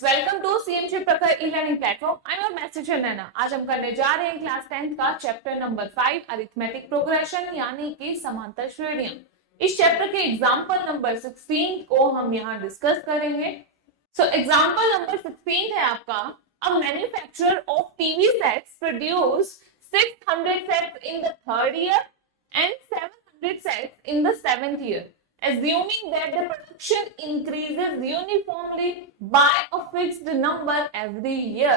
Students, welcome to CMC Prakhar e learning platform. I am your maths teacher Naina. आज हम करने जा रहे हैं क्लास 10th का चैप्टर नंबर 5 अरिथमेटिक प्रोग्रेशन यानी कि समांतर श्रेणियां। इस चैप्टर के एग्जांपल नंबर 16 को हम यहां डिस्कस करेंगे। सो एग्जांपल नंबर 16 है आपका, a manufacturer of TV sets produce 600 sets in the third year and 700 sets in the seventh year. Assuming that the production increases uniformly by a fixed number every year,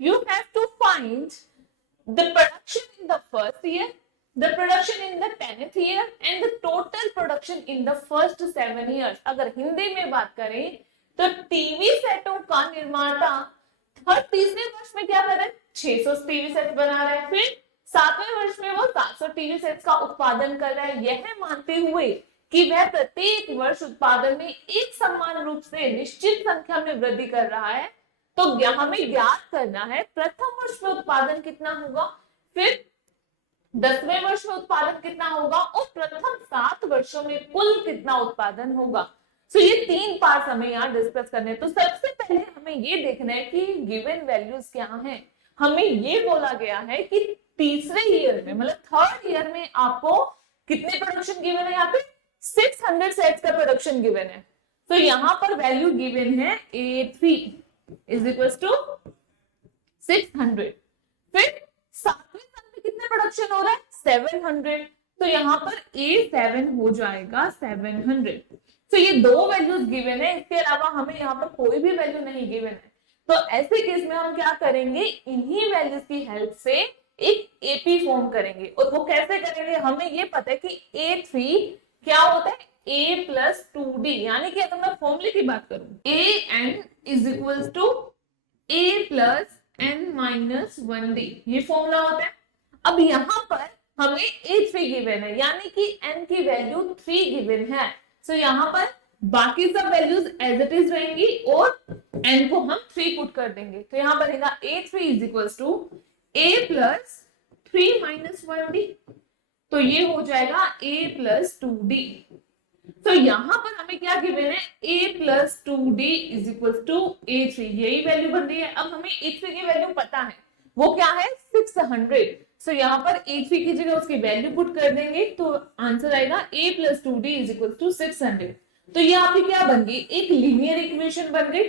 you have to find the production in the first year, the production in the 10th year and the total production in the first 7 years. अगर हिंदी में बात करें तो TV सेटों का निर्माता हर तीसरे वर्ष में क्या कर रहा है, 600 टीवी सेट बना रहा है, फिर 7वें वर्ष में वो 700 टीवी सेट्स का उत्पादन कर रहा है, यह मानते हुए कि वह प्रत्येक वर्ष उत्पादन में एक समान रूप से निश्चित संख्या में वृद्धि कर रहा है। तो हमें ज्ञात करना है प्रथम वर्ष में उत्पादन कितना होगा, फिर 10वें वर्ष में उत्पादन कितना होगा और प्रथम 7 वर्षों में कुल कितना उत्पादन होगा। तो ये 3 पार्ट हमें यहाँ डिस्कस करने हैं। तो सबसे पहले हमें ये देखना है कि गिवन वैल्यूज क्या हैं। हमें ये बोला गया है कि तीसरे ईयर में मतलब थर्ड ईयर में आपको कितने प्रोडक्शन गिवन है, यहाँ पे 600 सेट्स का प्रोडक्शन गिवन है। तो यहाँ पर वैल्यू गिवन है A3 इज इक्वल टू 600। फिर 7वें साल में कितने प्रोडक्शन हो रहा है 700, तो यहाँ पर A7 हो जाएगा 700। तो ये 2 वैल्यूज गिवन है, इसके अलावा हमें यहाँ पर कोई भी वैल्यू नहीं गिवन है। तो ऐसे केस में हम क्या करेंगे, इन्हीं वैल्यूज की हेल्प से एक एपी फॉर्म करेंगे। और वो कैसे करेंगे, हमें ये पता है कि A3 क्या होता है A प्लस 2D, यानी कि अगर मैं फॉर्मूले की बात करूं AN is equal to A plus N minus 1D, ये फॉर्मूला होता है। अब यहाँ पर हमें A3 गिवन है यानी कि N की वैल्यू 3 गिवन है। सो यहाँ पर बाकी सब वैल्यूज एज इट इज रहेंगी और N को हम 3 पुट कर देंगे। तो यहाँ पर A3 is equal to A plus 3 minus 1D, तो ये हो जाएगा A प्लस 2D। तो यहाँ पर हमें क्या गिवन है A plus 2D is equal to A3, यही वैल्यू बन रही है। अब हमें A3 की वैल्यू पता है, वो क्या है 600। सो यहाँ पर A3 की जगह उसकी वैल्यू पुट कर देंगे तो आंसर आएगा A plus 2D is equal to 600। तो ये आपकी क्या बन गई, एक लीनियर इक्वेशन बन गई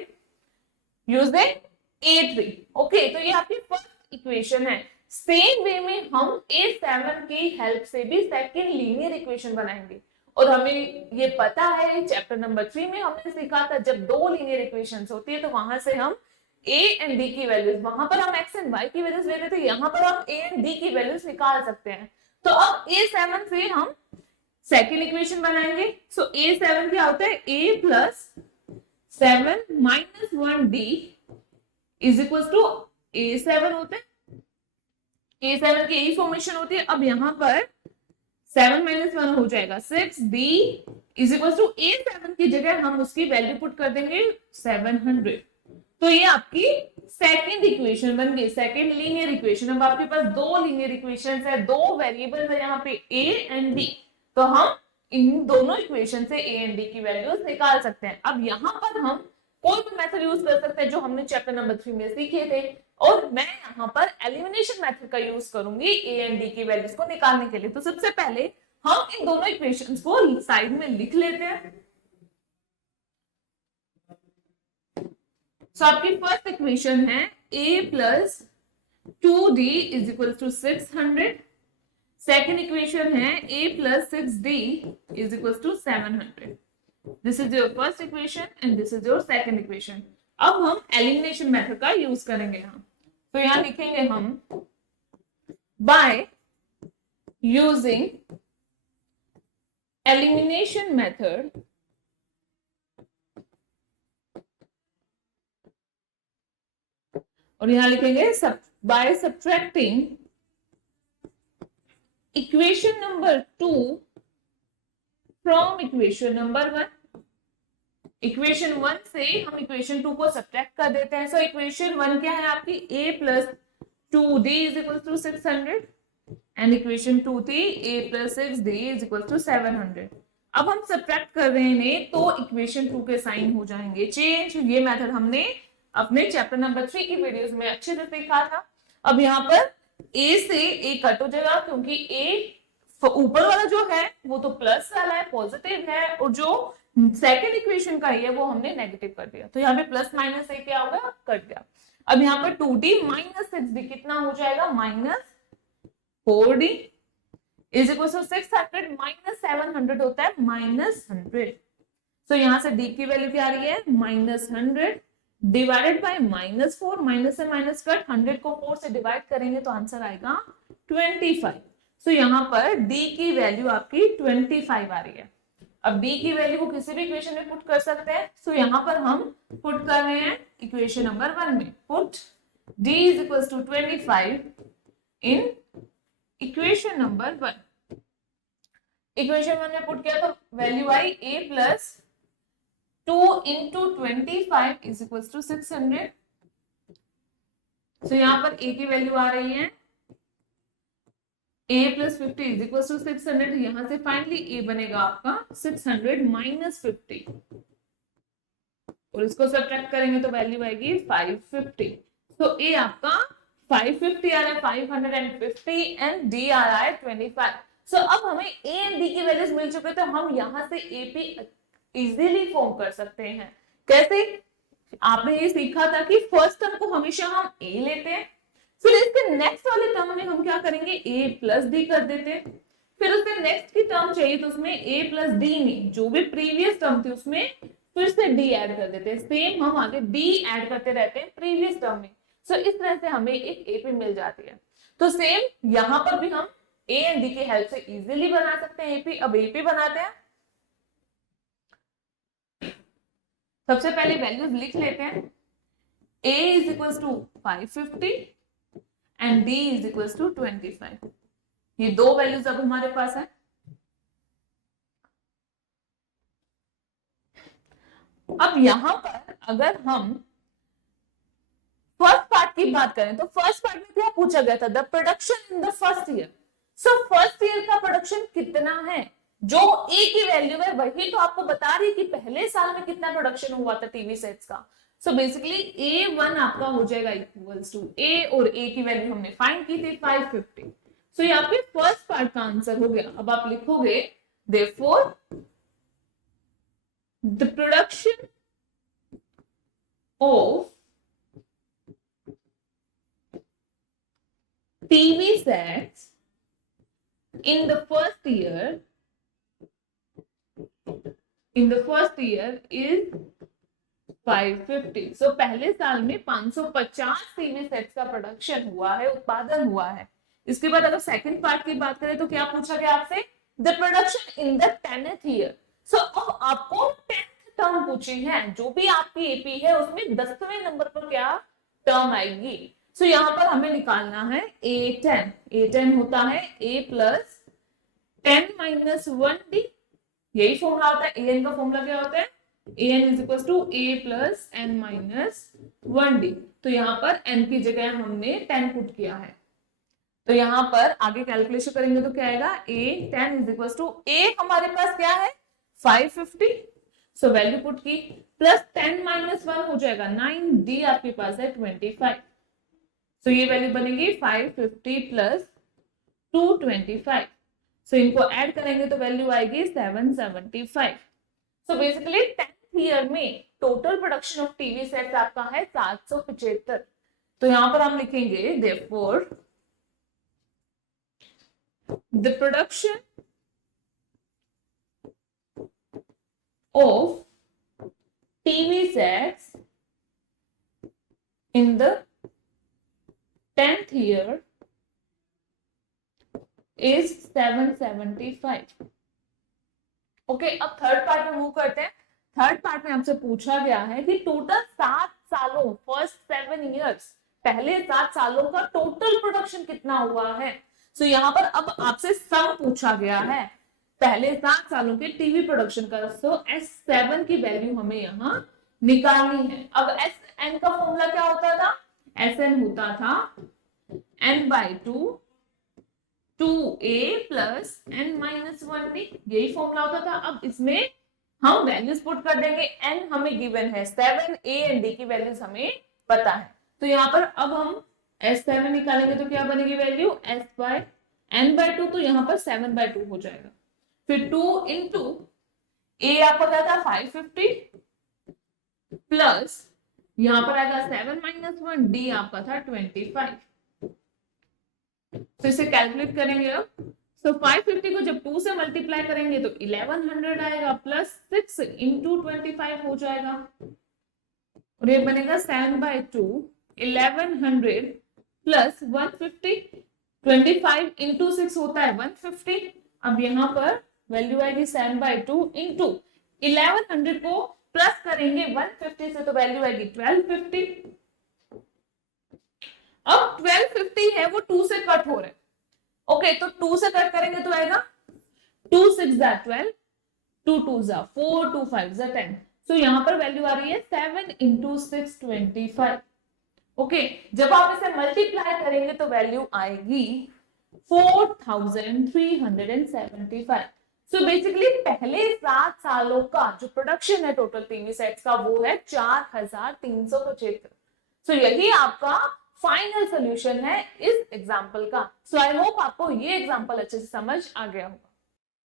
यूज A3। ओके, तो ये आपकी फर्स्ट इक्वेशन है। सेम वे में हम A7 की हेल्प से भी सेकंड लीनियर इक्वेशन बनाएंगे। और हमें ये पता है चैप्टर नंबर 3 में हमने सीखा था जब 2 लीनियर इक्वेशंस होती है तो वहां से हम A एंड D की वैल्यूज, वहां पर हम X एंड Y की वैल्यूज लेते थे, यहाँ पर हम A एंड D की वैल्यूज निकाल सकते हैं। तो अब A7 से हम सेकंड इक्वेशन बनाएंगे। सो A7 क्या होता है A plus 7 minus 1D is equal to A7 होता है। A7 की यही फॉर्मेशन होती है। अब यहाँ पर 7 माइनस 1 हो जाएगा 6D is equal to A7 की जगह हम उसकी वैल्यू पुट कर देंगे 700। तो ये आपकी सेकंड इक्वेशन बन गई, सेकंड लीनियर इक्वेशन। अब आपके पास 2 लीनियर इक्वेशंस है, 2 वेरिएबल्स है यहाँ पे A एंड D, तो हम इन दोनों इक्वेशन से A एंड D की वैल्यूज निकाल सकते हैं। अब यहाँ पर हम कोई भी मेथड यूज कर सकते हैं जो हमने चैप्टर नंबर 3 में सीखे थे, और मैं यहाँ पर एलिमिनेशन मेथड का यूज करूंगी A एंड D की वैल्यूज को निकालने के लिए। तो सबसे पहले हम इन दोनों इक्वेशंस को साइड में लिख लेते हैं। सो आपकी फर्स्ट इक्वेशन है A plus 2D is equal to 600। Second equation है A plus 6D is equal to 700। This is your first equation and this is your second equation. अब हम एलिमिनेशन मेथड का यूज करेंगे यहाँ। तो यहाँ लिखेंगे हम बाय यूजिंग एलिमिनेशन मेथड और यहां लिखेंगे by subtracting equation number 2 from equation number 1। Equation 1 से हम इक्वेशन 2 को सब्ट्रैक्ट कर देते हैं। सो इक्वेशन 1 क्या है आपकी A plus 2D is equal to 600 and equation 2 थी A plus 6D is equal to 700। अब हम सब्ट्रैक्ट कर रहे हैं तो इक्वेशन 2 के साइन हो जाएंगे चेंज। ये मेथड हमने अपने चैप्टर नंबर 3 की वीडियोस में अच्छे से सीखा था। अब यहाँ पर ए से ए कट हो जाएगा क्योंकि ए ऊपर वाला जो है वो तो प्लस वाला है, पॉजिटिव है, और जो सेकंड इक्वेशन का ही है वो हमने नेगेटिव कर दिया, तो यहाँ पे प्लस माइनस ए क्या होगा, कट गया। अब यहाँ पर 2d माइनस 6d कितना हो जाएगा, minus 4d is equal to 600 minus 700 होता है माइनस 100। तो यहां से d की वैल्यू क्या आ रही है, minus 100 divided by minus 4, minus से माइनस कट, 100 को 4 से डिवाइड करेंगे तो आंसर आएगा 25। तो यहाँ पर d की वैल्यू आपकी 25 आ रही है। अब d की वैल्यू को किसी भी इक्वेशन में पुट कर सकते हैं, तो यहाँ पर हम पुट कर रहे हैं इक्वेशन नंबर 1 में। Put d is equal to 25 in equation number 1। Equation 1 में पुट किया तो वैल्यू आई a plus 2 into 25 is equal to 600। तो यहाँ पर a की वैल्यू आ रही है a plus 50 is equal to 600। यहां से फाइनली a बनेगा आपका 600 माइनस 50, और इसको सब्ट्रैक्ट करेंगे तो वैल्यू आएगी 550। तो a आपका 550 आ रहा है, 550 एंड d आ रहा है 25। सो अब हमें a एंड d की वैल्यूज मिल चुके, तो हम यहां से AP इजीली फॉर्म कर सकते हैं। कैसे, आपने ये सीखा था कि फर्स्ट टर्म को हमेशा हम a लेते हैं, फिर इसके नेक्स्ट वाले टर्म में हम क्या करेंगे, a प्लस d कर देते हैं, फिर उसके नेक्स्ट की टर्म चाहिए तो उसमें a प्लस d नहीं, जो भी प्रीवियस टर्म थी उसमें फिर से d ऐड कर देते हैं। सेम हम आगे d ऐड करते रहते हैं प्रीवियस टर्म में। सो इस तरह से हमें एक AP मिल जाती है। तो सेम यहां पर भी हम a एंड d की हेल्प से इजीली बना सकते हैं AP। अब AP बनाते हैं। सबसे पहले वैल्यूज लिख लेते हैं। a is equal to 550 and d is equal to 25। ये दो वैल्यूज अब हमारे पास है। अब यहां पर अगर हम फर्स्ट पार्ट की बात करें तो फर्स्ट पार्ट में क्या पूछा गया था, the production in the first year. So first year का प्रोडक्शन कितना है, जो ए की वैल्यू है वही तो आपको बता रही है कि पहले साल में कितना प्रोडक्शन हुआ था टीवी सेट्स का। सो बेसिकली A1 आपका हो जाएगा इक्वल्स टू A, और A की वैल्यू हमने फाइंड की थी 550। सो यहाँ पे फर्स्ट पार्ट का आंसर हो गया। अब आप लिखोगे therefore the production of TV sets in the first year is 550। सो पहले साल में 550 टीवी सेट्स का प्रोडक्शन हुआ है, उत्पादन हुआ है। इसके बाद अगर सेकंड पार्ट की बात करें तो क्या पूछा गया आपसे, the production in the 10th year. So अब आपको 10th टर्म पूछी है, जो भी आपकी एपी है उसमें 10वें नंबर पर क्या टर्म आएगी। सो यहाँ पर हमें निकालना है A10। A10 होता है A प्लस 10 माइनस 1D, यही फॉर्मूला होता है। an का फॉर्मूला क्या होता है, an is equal to a plus n minus 1D। तो यहाँ पर n की जगह हमने 10 पुट किया है, तो यहाँ पर आगे कैलकुलेशन करेंगे तो क्या आएगा, A10 is equal to a हमारे पास क्या है 550। सो वैल्यू पुट की, प्लस 10 माइनस 1 हो जाएगा 9, D आपके पास है 25। सो ये वैल्यू बनेगी 550 प्लस 225। सो इनको ऐड करेंगे तो वैल्यू आएगी 775। सो बेसिकली 10th ईयर में total production of TV sets आपका है 775। तो यहां पर हम लिखेंगे therefore the production of TV sets in the 10th year is 775। Okay, अब थर्ड पार्ट में मूव करते हैं। थर्ड पार्ट में आपसे पूछा गया है कि टोटल 7 सालों, फर्स्ट 7 इयर्स, पहले 7 सालों का टोटल प्रोडक्शन कितना हुआ है। सो यहाँ पर अब आपसे सम पूछा गया है पहले 7 सालों के टीवी प्रोडक्शन का। सो S7 की वैल्यू हमें यहाँ निकालनी है। अब Sn का फॉर्मूला क्या होता था, Sn होता था n/2 2a plus n minus 1d, यही फॉर्मूला होता था। अब इसमें हम वैल्यूज पुट कर देंगे। n हमें गिवन है 7, a एंड d की वैल्यूज हमें पता है। तो यहाँ पर अब हम S7 निकालेंगे तो क्या बनेगी वैल्यू S/n/2, तो यहाँ पर 7/2 हो जाएगा। फिर 2 इंटू ए आपका क्या था 550 प्लस यहाँ पर आएगा 7 - 1 डी आपका था 25। तो इसे कैलकुलेट करेंगे अब। तो 550 को जब 2 से मल्टीप्लाई करेंगे तो 1100 आएगा प्लस 6 इंटू 25 हो जाएगा और ये बनेगा 7/2 1100 प्लस 150 25 इंटू 6 होता है 150। अब यहाँ पर वैल्यू आएगी 7/2 इंटू 1100 को प्लस करेंगे 150 से तो वैल्यू आएगी 1250। अब 1250 है वो 2 से कट हो रहा है। ओके तो 2 से कट करेंगे तो आएगा 2 6 12 2 2 4 2 5 10। तो यहां पर वैल्यू आ रही है 7 इंटू 6 25। ओके जब आप इसे मल्टीप्लाई करेंगे तो वैल्यू आएगी 4375। सो बेसिकली पहले 7 सालों का जो प्रोडक्शन है टोटल टीवी सेट्स का वो है 4375। सो यही आपका फाइनल सोल्यूशन है इस एग्जाम्पल का। सो आई होप आपको ये एग्जाम्पल अच्छे से समझ आ गया होगा।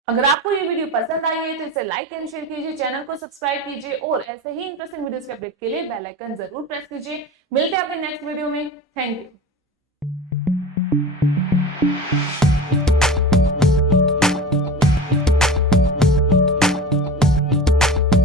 अगर आपको ये वीडियो पसंद आई है तो इसे लाइक एंड शेयर कीजिए, चैनल को सब्सक्राइब कीजिए और ऐसे ही इंटरेस्टिंग वीडियोस के अपडेट के लिए बेल आइकन जरूर प्रेस कीजिए। मिलते हैं अपने नेक्स्ट वीडियो में। Thank you.